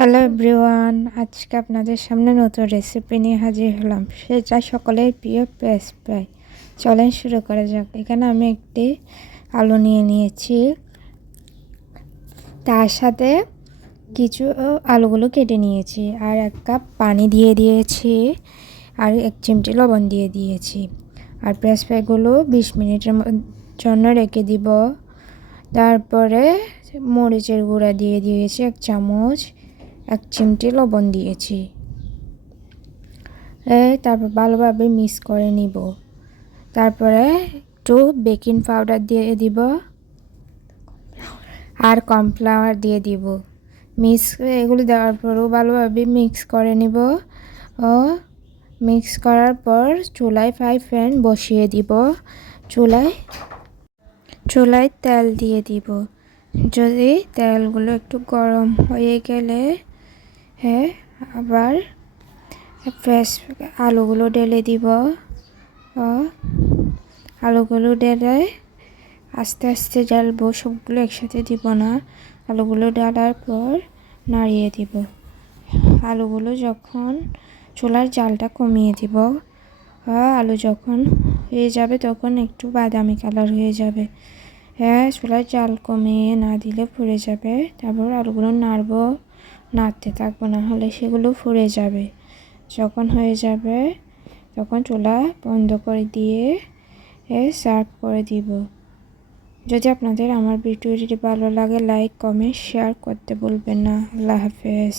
Hello everyone, আজকে আপনাদের সামনে নতুন রেসিপি নিয়ে হাজির হলাম। সেটা সকলের প্রিয় ফ্রেঞ্চ ফ্রাই। চলেন শুরু করা যাক। এখানে আমি একটি আলু নিয়ে নিয়েছি, তার সাথে কিছু আলুগুলো কেটে নিয়েছি, আর 1 কাপ পানি দিয়ে দিয়েছি, আর 1 চিমটি লবণ দিয়ে দিয়েছি। আর ফ্রেঞ্চ ফ্রাইগুলো 20 মিনিটের জন্য রেখে দিব। তারপরে মরিচের গুঁড়া দিয়ে দিয়েছি 1 চামচ, 1 চিমটি লবণ দিয়েছি। তারপর ভালোভাবে মিক্স করে নিব। তারপরে একটু বেকিং পাউডার দিয়ে দিব আর কর্নফ্লাওয়ার দিয়ে দিব। এগুলো দেওয়ার পরও ভালোভাবে মিক্স করে নিব। ও মিক্স করার পর চুলায় ফ্রাই প্যান বসিয়ে দিব। চুলায় তেল দিয়ে দিব। যদি তেলগুলো একটু গরম হয়ে গেলে আবার ফ্রেশ আলুগুলো ঢেলে দিব। আলুগুলো ঢেলে আস্তে আস্তে ঢালবো, সবগুলো একসাথে দিব না। আলুগুলো ঢালার পর নাড়িয়ে দিব। আলুগুলো যখন চুলার জালটা কমিয়ে দিব, আলু যখন হয়ে যাবে তখন একটু বাদামি কালার হয়ে যাবে। চুলার জাল কমিয়ে না দিলে পুড়ে যাবে। তারপর আলুগুলো নাড়তে থাকবো, না হলে সেগুলো পুড়ে যাবে। যখন হয়ে যাবে তখন চুলা বন্ধ করে দিয়ে সার্ভ করে দিব। যদি আপনাদের আমার ভিডিওটি ভালো লাগে, লাইক, কমেন্ট, শেয়ার করতে ভুলবেন না। আল্লাহ হাফেজ।